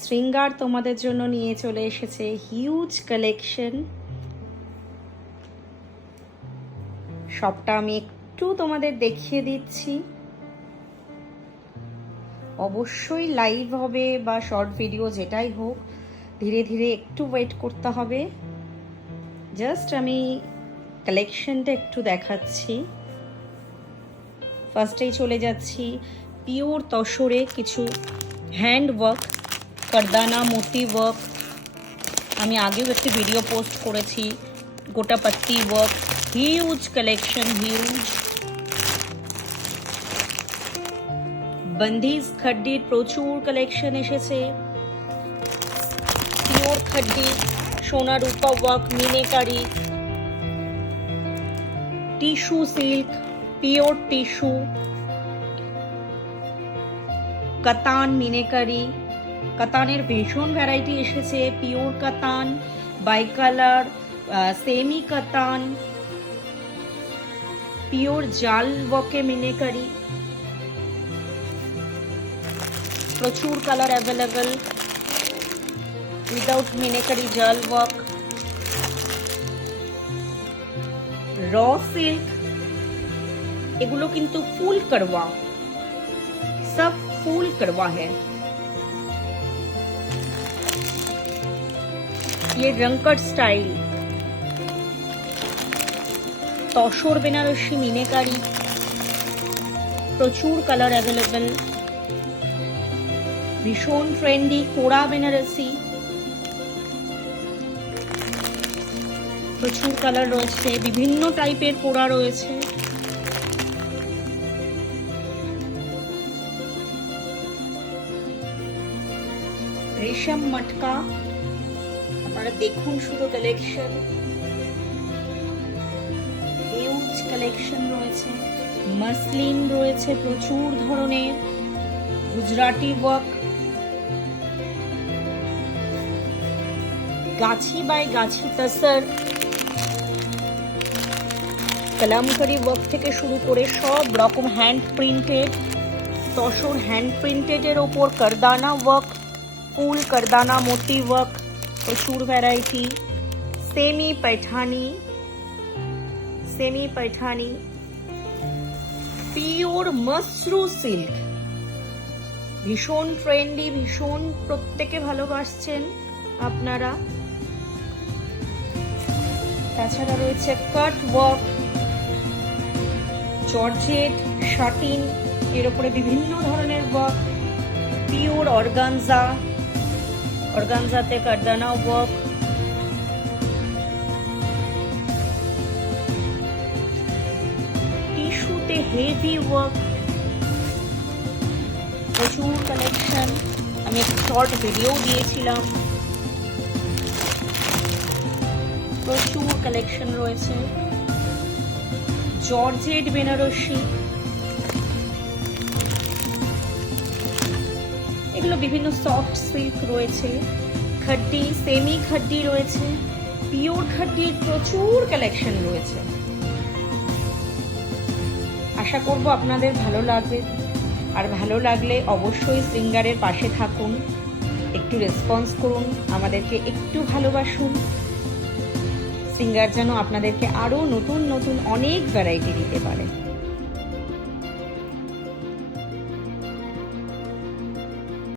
শৃঙ্গার তোমাদের জন্য নিয়ে চলে এসেছে হিউজ কালেকশন। সবটা আমি একটু তোমাদের দেখিয়ে দিচ্ছি। অবশ্যই লাইভ হবে বা শর্ট ভিডিও যেটাই হোক, ধীরে ধীরে একটু ওয়েট করতে হবে। জাস্ট আমি কালেকশনটা একটু দেখাচ্ছি। ফার্স্টেই চলে যাচ্ছি পিওর তসরে কিছু হ্যান্ড ওয়ার্ক, কারদানা মোতি ওয়ার্ক। আমি আগেও একটি ভিডিও পোস্ট করেছি, গোটা পাত্তি ওয়ার্ক, হিউজ কালেকশন, হিউজ। বন্দিজ খাড্ডির প্রচুর কালেকশন এসেছে। পিওর খাড্ডি, সোনা রূপা ওয়ার্ক, মিনেকারি, টিস্যু সিল্ক, পিওর টিস্যু, কাতান মিনেকারি। কাতানের ভীষণ ভ্যারাইটি এসেছে, পিওর কাতান, বাইকালার, সেমি কাতান, পিওর জাল ওয়ার্কে মিনেকারি। প্রচুর কালার অ্যাভেলেবল, উইদাউট মিনেকারি জাল ওয়ার্ক। র সিল্ক, এগুলো কিন্তু ফুল করওয়া, সব ফুল করওয়া হ্যাঁ। ये रंकट स्टाइल, तसर बेनारसी मिनेकारी, प्रचुर कलर अवेलेबल, भीषण ट्रेंडी कोड़ा बेनारसी, प्रचुर कलर रयेछे, विभिन्न टाइपेर कोड़ा रयेछे। रेशम मटका, আপনারা দেখুন শুধু কালেকশন, হিউজ কালেকশন রয়েছে। মাসলিন রয়েছে প্রচুর ধরনের, Gujarati work, Gachhi by Gachhi tussar, কলামকারি work থেকে শুরু করে সব রকম হ্যান্ড প্রিন্টেড, তসর হ্যান্ড প্রিন্টেড এর ওপর কারদানা ওয়ার্ক, ফুল কারদানা মোতি ওয়ার্ক, প্রচুর ভ্যারাইটি। সেমি पैठानी, পিওর মসরু সিল্ক, ভীষণ ট্রেন্ডি, ভীষণ প্রত্যেকে ভালোবাসছেন আপনারা। তাছাড়া রয়েছে কাট ওয়ার্ক, জর্জেট, শাটিন, এর উপরে বিভিন্ন ধরনের ওয়ার্ক, পিওর অর্গানজা, অর্গানজাতে কারদানা ওয়ার্ক, টিস্যুতে হেভি ওয়ার্ক, প্রচুর কালেকশন। আমি একটা শর্ট ভিডিও দিয়েছিলাম, প্রচুর কালেকশন রয়েছে। জর্জেট বেনারসি, এগুলো বিভিন্ন সফট সিল্ক রয়েছে, খাড্ডি, সেমি খাড্ডি রয়েছে, পিওর খাড্ডির প্রচুর কালেকশন রয়েছে। আশা করব আপনাদের ভালো লাগবে, আর ভালো লাগলে অবশ্যই শৃঙ্গারের পাশে থাকুন, একটু রেসপন্স করুন, আমাদেরকে একটু ভালোবাসুন। শৃঙ্গার যেন আপনাদেরকে আরো নতুন নতুন অনেক ভ্যারাইটি দিতে পারে।